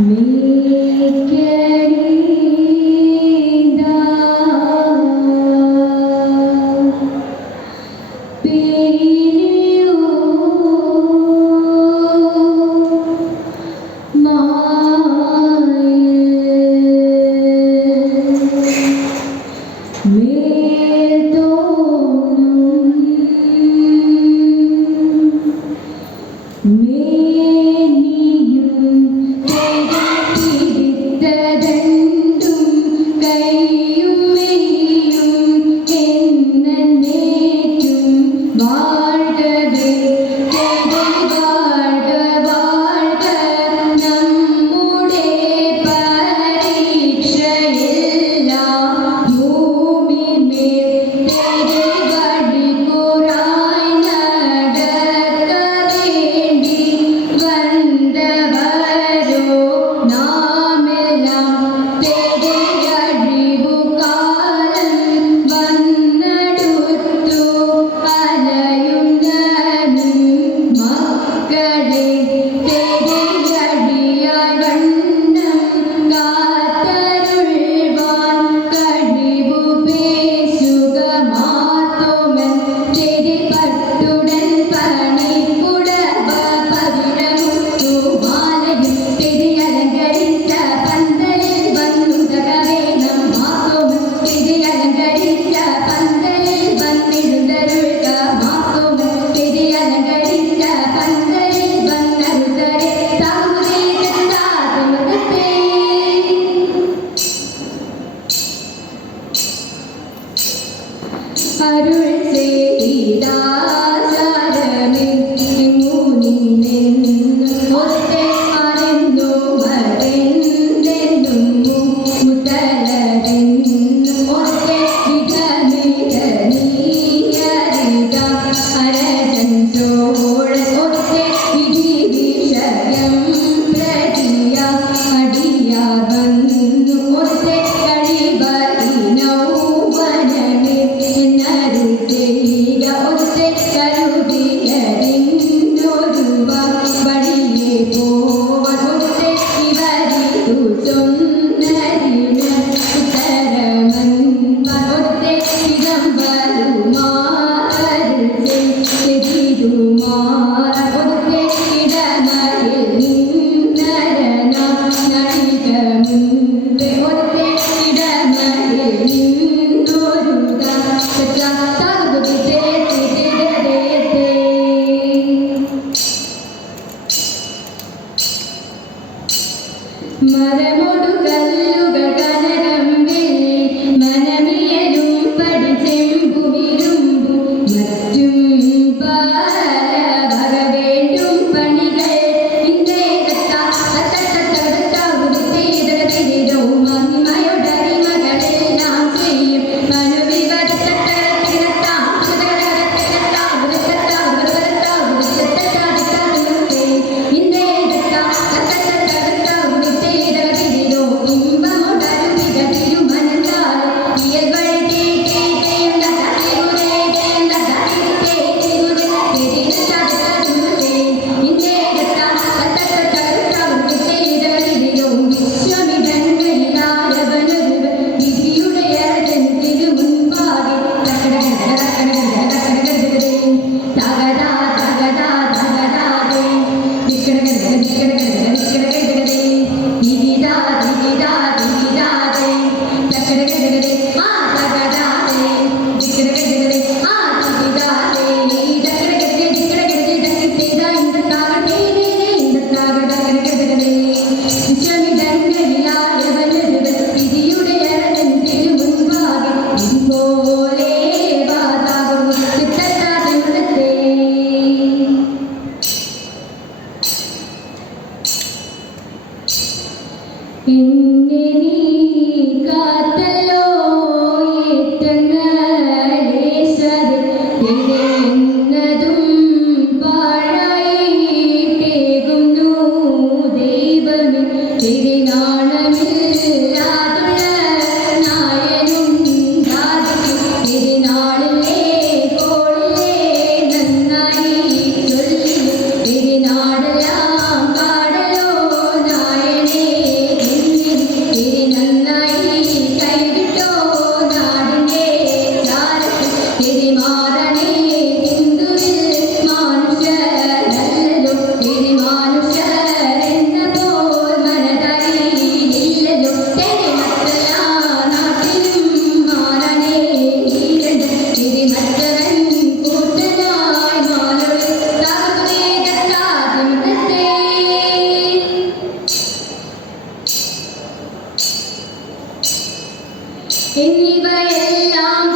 Mi querido. ചിദംബരുമാ? എന്നിവയെല്ലാം